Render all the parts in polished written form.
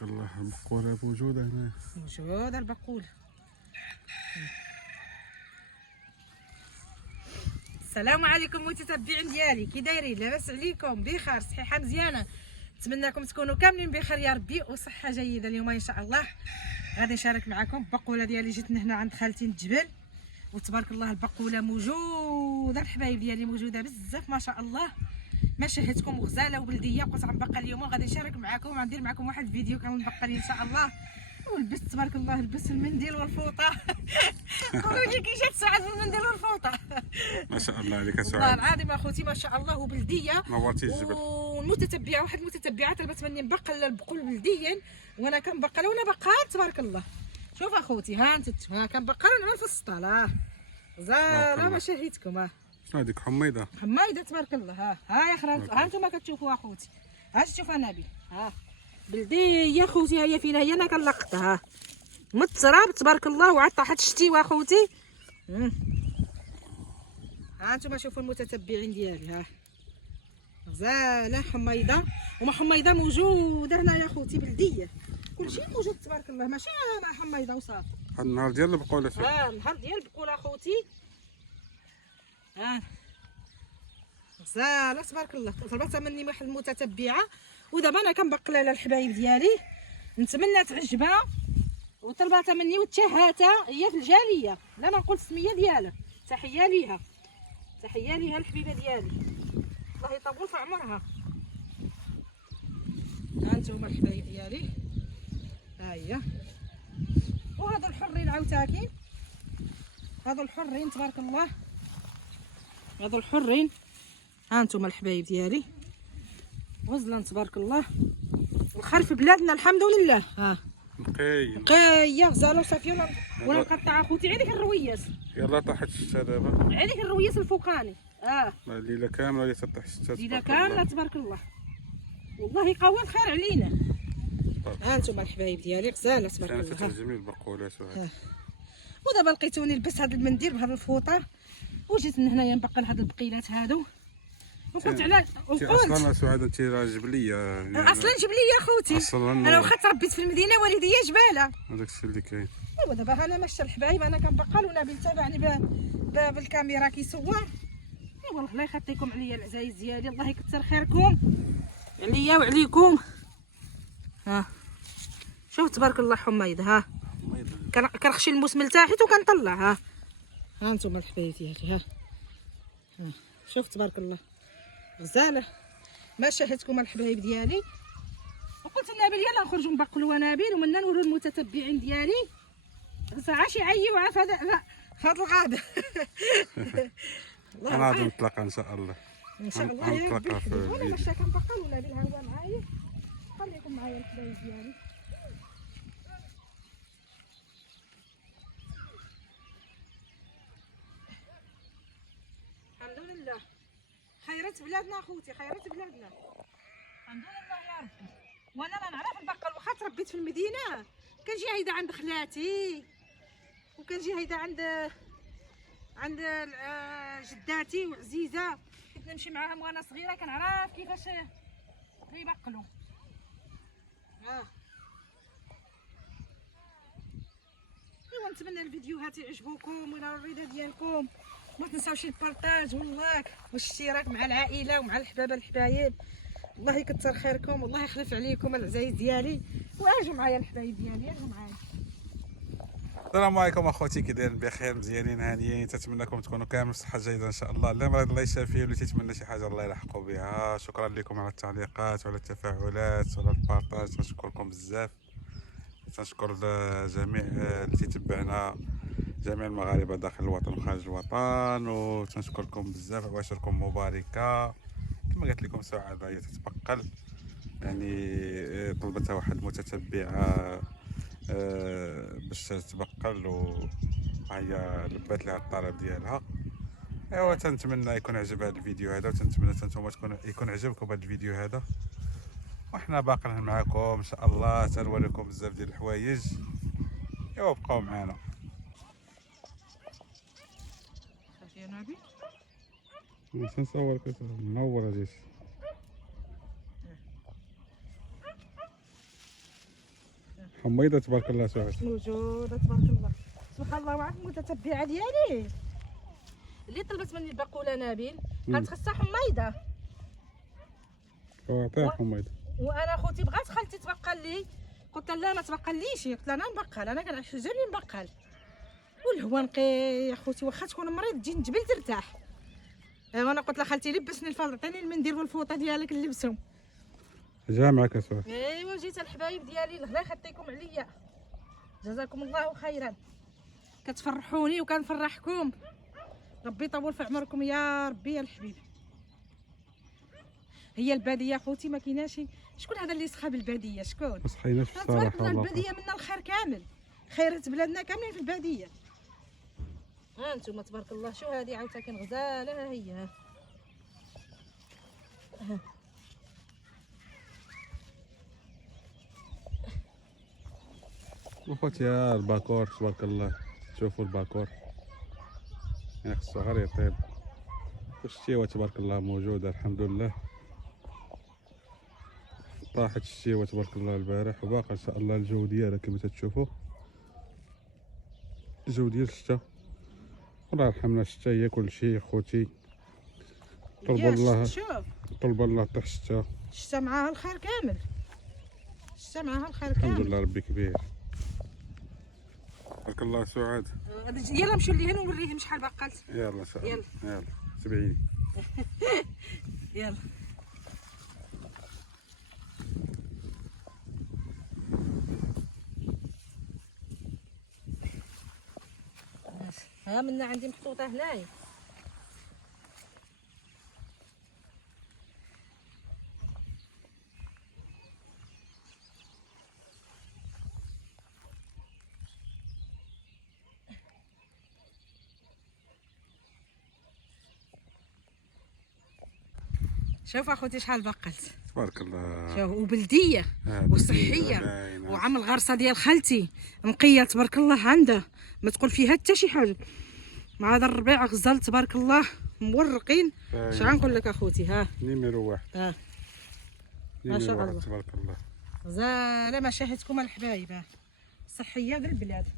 تبارك الله. البقولة موجودة هنا. موجودة البقولة. السلام عليكم متتبعين ديالي، كي دايرين؟ لاباس عليكم؟ بخير، صحيحه مزيانه. نتمنىكم تكونوا كاملين بخير يا ربي وصحه جيده. اليوم ان شاء الله غادي نشارك معكم البقوله ديالي. جيت هنا عند خالتي الجبل وتبارك الله البقوله موجوده. الحبايب ديالي موجوده بزاف ما شاء الله، ما شهدتكم غزاله وبلديه. بقيت غنبقى اليوم وغادي نشارك معكم وغندير معكم واحد الفيديو كنبقى لي ان شاء الله. ولبست تبارك الله، لبست المنديل والفوطه. قولوا لي كي جات سعاد المنديل والفوطه. ما شاء الله عليك سعاد. والله العظيم اخوتي ما شاء الله وبلديه. نورتي الجبل. والمتتبعه واحد المتتبعه طلبت مني نبقل البقول بلديا، وانا كنبقل وانا بقال تبارك الله. شوف اخوتي، ها انت ها كنبقل انا في السطال. زاله ما شهيتكم. شنو هذيك حميضه؟ حمايده تبارك الله. ها يا خرات، ها انتم كتشوفوا اخوتي، ها شوف نبيل، ها بلديه اخوتي. ها هي فينا، هي انا كنلقطها من التراب تبارك الله وعاد طاحت الشتيوه اخوتي. ها انتم شوفوا المتتبعين ديالي، ها غزاله حميضه. وما حميضه موجوده هنا يا اخوتي بلديه، كلشي موجود تبارك الله، ماشي ما حميضه وصافي. هذا النهار ديال البقوله. النهار ديال البقوله اخوتي. غزاله تبارك الله. طلبتها مني واحد المتتبعه ودابا انا كنبقل على الحبايب ديالي، نتمنى تعجبها. وطلبتها مني وتشهاتها هي في الجاليه، لا ما نقول السميه ديالها. تحيه ليها، تحيه ليها الحبيبه ديالي، الله يطول في عمرها. ها انتم الحبايب ديالي، ها هي. وهذو الحرين عاوتاكين، هذو الحرين تبارك الله، هذو الحرين. ها انتم الحبايب ديالي غزلان تبارك الله. الخير في بلادنا الحمد لله. ها نقيه غزاله وصافيه ولا نقطع اخوتي. عيدك الرويس، يلا طاحت الشتا دابا. عيدك الرويس الفوقاني. الليله كامله اللي تطيح الشتا. الليله كامله تبارك الله، والله يقوي الخير علينا. ها انتم الحبايب ديالي غزاله تبارك الله. تتعجبني البقولات وهذا. ودابا لقيتوني لبست هذا المنديل بهذا الفوطه وجيت من هنايا نبقل هاد البقيلات هادو. وقلت على اصلا سعاد انت راه جبليه يعني. اصلا جبليه اخوتي. انا واخا تربيت في المدينه والديا جباله. هذاك الشيء اللي كاين. ايوا دابا انا ماشيه الحبايب، انا كنبقل ونبيل تابعني بالكاميرا كيصور. ايوا الله يخطيكم عليا العزايز ديالي، الله يكثر خيركم عليا وعليكم. ها شوف تبارك الله حميضه. ها كنخشي الموسم لتحت وكنطلع. ها انتم الحبايب ديالي. ها شوف تبارك الله غزاله ما شاهدتكم الحبايب ديالي. وقلت لنبيل يلا نخرجوا نبقلوا نبيل ومنا نوروا المتتبعين ديالي. عاش يعيوا عاف هذا الغابه. انا غادي نتلاقى ان شاء الله. ان شاء الله يا ربي. وانا ماشيه كنبقل ونبيل ها هو معايا. خليكم معايا الحبايب ديالي. الحمد لله خيرت بلادنا اخوتي، خيرت بلادنا الحمد لله يا ربي. وانا لا نعرف نبقل، واخا تربيت في المدينه كنجي هيدا عند خلاتي وكنجي هيدا عند جداتي وعزيزه، كنت نمشي معاهم وانا صغيره كنعرف كيفاش يبقلوا. ايوا نتمنى الفيديوهات يعجبوكم ولا الرضا ديالكم. ما تنساوش البارطاج واللايك والاشتراك مع العائله ومع الحبايب. الله يكثر خيركم والله يخلف عليكم العزايز ديالي. واجوا معايا الحبايب ديالي، اجوا معايا. السلام عليكم اخوتي، كي دايرين؟ بخير مزيانين هانيين. تتمنىكم تكونوا كامل بصحه جيده ان شاء الله. اللي مريض الله يشافيه واللي تيتمنى شي حاجه الله يلحقوا بها. شكرا لكم على التعليقات وعلى التفاعلات وعلى البارطاج، تنشكركم بزاف. تنشكر جميع اللي تيتبعنا، جميع المغاربه داخل الوطن وخارج الوطن، وتنشكركم بزاف. عواشركم مباركه. كما قالت لكم سعاد هي تتبقل، يعني طلبتها واحد المتتبعه باش تبقل وهي لبات لها الطلب ديالها. ايوا تنتمنى يكون عجب هذا الفيديو هذا، وتنتمنى نتوما يكون عجبكم هذا الفيديو هذا. وحنا باقيين معكم ان شاء الله، تنوريكم بزاف ديال الحوايج. ايوا بقاو معنا. صافي يا نبيل نصور كتر منوره جيت. حميضه تبارك الله سعاد. موجوده تبارك الله. سبحان الله معك المتتبعه ديالي اللي طلبت مني البقوله نبيل قالت خصها حميضه. عطيها حميضه. وانا خوتي بغات خالتي تبقى لي، قلت لها لا ما تبقى ليش، قلت لها انا نبقل، انا كنعيش في الجبل نبقل. والهوا نقي يا خوتي واخا تكون مريض تجي نجبل ترتاح. وانا قلت لها خالتي لبسني الفال، عطيني المنديل والفوطه ديالك نلبسهم. جا معك اسعاد. ايوا جيت الحبايب ديالي الله يخطيكم عليا، جزاكم الله خيرا، كتفرحوني وكنفرحكم. ربي يطول في عمركم يا ربي يا الحبيب. هي الباديه خوتي ما كايناش. شكون هذا اللي صحاب الباديه؟ شكون؟ ما صحيناش تبارك الصراحه الله والله. الباديه منا الخير كامل، خيرات بلادنا كاملين في الباديه. ها انتم تبارك الله. شو هذه عاوتاني غزاله؟ ها هي ها. اخوتي الباكور تبارك الله، شوفوا الباكور يعني خصو غير يطيب. والشتيوه تبارك الله موجوده الحمد لله. طاحت الشتيوه تبارك الله البارح وباقا ان شاء الله الجو ديالها كما تتشوفوا، الجو ديال الشتا. الله يرحمنا الشتا هي كل شيء خوتي. طلبوا الله شوف طلبوا الله طيح الشتا. الشتا معاها الخير كامل، الشتا معاها الخير الحمد كامل. لله ربي كبير. بارك الله سعاد. يلا نمشيو لهنا ونوريهم شحال بقات. يلا ان شاء الله. يلا. يلا تبعيني. يلا ها منا عندي محطوطه هنايا. شوف اخوتي شحال بقلت تبارك الله. شوف، وبلديه وصحيه باينة. وعمل غرسه ديال خالتي نقيه تبارك الله عندها ما تقول فيها حتى شي حاجه. مع هذا الربيع غزال تبارك الله مورقين. باينة. اش غنقول لك اخوتي؟ ها نيميرو واحد. ها ما شاء نيميرو واحد الله. تبارك الله. غزاله مشاهدكم الحبايب، ها صحيه بالبلاد.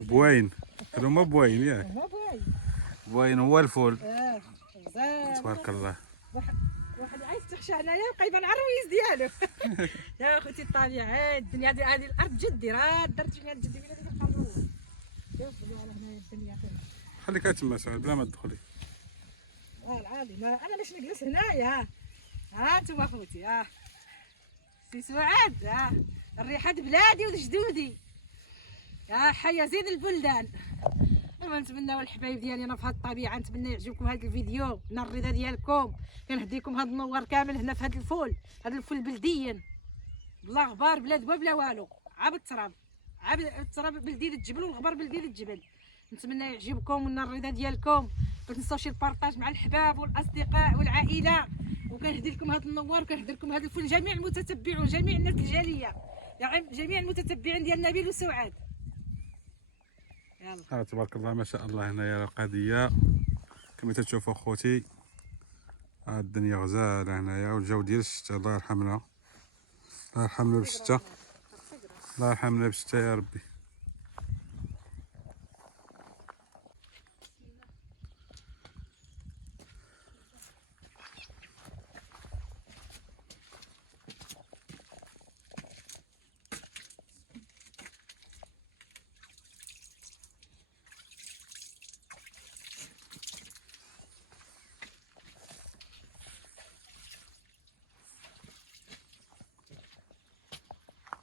بواين هادو هما بواين ياك. هو باين. بواين هو الفول. غزال تبارك الله. واحد عايز تخشى هنايا بقى يبان العرويس ديالو. يا اختي الطبيعه الدنيا ديال هذه الارض جدي راه درت فيها جدي ولا ديك القمر. شوف على هنايا الدنيا فين. خليك تما سعود بلا ما تدخلي. العالي ما انا باش نجلس هنايا. ها انتم اخوتي. ها سي سعاد. ها الريحه بلادي وجدودي. يا حيا زين البلدان. انا نتمنى الحبايب ديالي انا في هذه الطبيعه، نتمنى يعجبكم هذا الفيديو من الرضا ديالكم. كنهديكم هذا النوار كامل هنا في هذا الفول، هذا الفول بلديا بلا غبار بلا دبا بلا والو، عاب التراب، عاب التراب بلدي الجبل والغبار بلدي الجبل. نتمنى يعجبكم من الرضا ديالكم. ما تنساوش البارطاج مع الحباب والاصدقاء والعائله. وكنهدي لكم هذا النوار وكنهدي لكم هذا الفول جميع المتتبعين جميع الناس الجاليه، يعني جميع المتتبعين ديال نبيل وسعاد. يلا تبارك الله ما شاء الله. هنايا القضيه كما تشوفوا خوتي، الدنيا غزاله هنايا والجو ديال الشتا. الله يرحمنا، الله يرحمنا بالشتا، الله يرحمنا بالشتا يا ربي.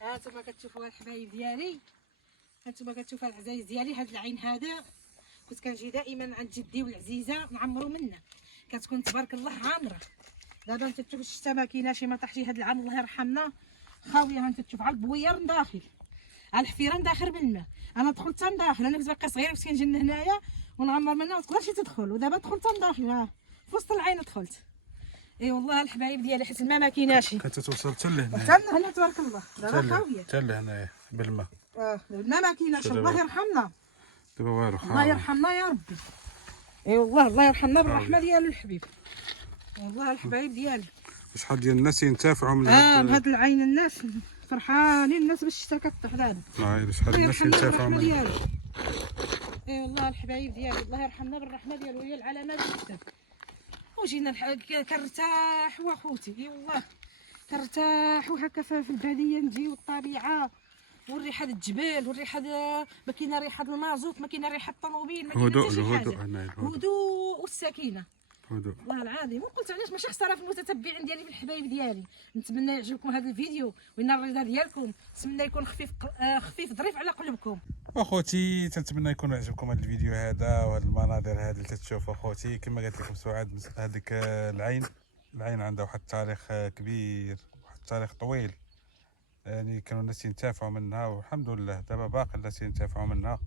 هانتوما كتشوفوا الحبايب ديالي، هانتوما كتشوفوا العزايز ديالي. هاد العين هذا كنت كنجي دائما عند جدي والعزيزه نعمرو منه، كتكون تبارك الله عامره. دابا انت تشوف الشتا ما كايناش، ما طاحش هاد العام الله يرحمنا خاويه. انت تشوف على البوير داخل، على الحفيره داخل بالماء. انا دخلت داخل، انا كنت باقي صغيره كنت كنجي هنايا ونعمر منها ما تقدرش تدخل، ودابا دخلت داخل. ها في وسط العين دخلت. اي والله الحبايب ديالي حيت الماء ما كايناش. كتوصل حتى لهنا، حتى هنا تبارك الله دابا خاويه. حتى لهنايا بالماء. الماء ما كايناش. الله يرحمنا، دابا والو الله يرحمنا يا ربي. اي والله الله يرحمنا بالرحمه ديالو الحبيب. والله الحبايب ديالي شحال ديال الناس ينتفعوا من من هاد العين. الناس فرحانين، الناس باش الشتا كطيح لنا. شحال الناس ينتفعوا من ديالو. اي والله الحبايب ديالي الله يرحمنا بالرحمه ديالو، هي العلامه ديال وجينا كنرتاح واخوتي. اي والله كنرتاح وهكا في الباديه، نجيو الطبيعه والريحه ديال الجبال والريحه ما كاينه ريحه المازوت، ما كاينه ريحه الطوموبيل، ما كاينه حتى شي حاجه. الهدوء هنا، الهدوء والسكينه. هدوء والله العظيم. وقلت علاش ماشي خساره في المتتبعين ديالي في الحبايب ديالي. نتمنى يعجبكم هذا الفيديو وينال الرضا ديالكم، نتمنى يكون خفيف ظريف على قلوبكم. اخوتي تنتمنى يكون عجبكم هذا الفيديو هذا وهذه المناظر هذه اللي تتشوف. اخوتي كما قالت لكم سعاد، هذيك العين عندها واحد التاريخ كبير، واحد التاريخ طويل، يعني كانوا الناس ينتفعوا منها والحمد لله دابا باقي الناس ينتفعوا منها.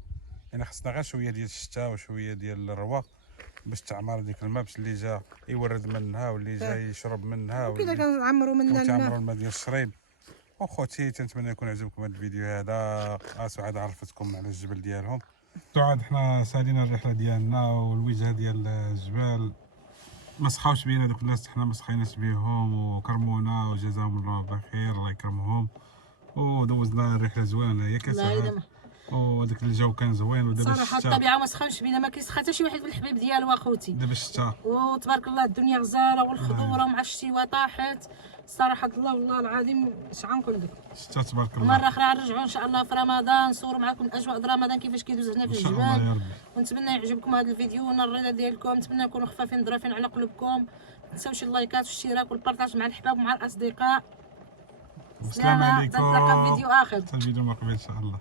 يعني خصنا غير شويه ديال الشتاء وشويه ديال الروا باش تعمر ديك الماء، باش اللي جا يورد منها واللي جا يشرب منها وكذا كنعمروا منها تعمروا الماء ديال الشريب. اخوتي تنتمنى يكون عجبكم هذا الفيديو هذا. سعاد عرفتكم على الجبل ديالهم. سعاد حنا سالينا الرحله ديالنا والوجهه ديال الجبال، ما سخاوش بينا دوك الناس، حنا ما سخيناش بهم وكرمونا وجزاهم الله بخير، الله يكرمهم. ودوزنا الرحله زوينه ياك سعاد، وداك الجو كان زوين. ودابا صراحه الطبيعه ما سخنش بينا، ما كيسخى حتى شي واحد في الحبيب ديالو اخوتي. دابا الشتاء وتبارك الله الدنيا غزاله والخضوره مع الشتيوه طاحت. صراحه الله والله العظيم اش غنقول لك. الشتاء تبارك الله. مره اخرى نرجعوا ان شاء الله في رمضان نصوروا معكم الاجواء د رمضان كيفاش كيدوز هنا في الجبال. الله يا ربي. ونتمنى يعجبكم هذا الفيديو ونال الرضا ديالكم. نتمنى نكونوا خفافين ظريفين على قلوبكم. ما تنساوش اللايكات والاشتراك والبارطاج مع الحباب ومع الاصدقاء. السلام عليكم. نتلاقى في فيديو اخر. حتى الفيديو المقبل ان شاء الله.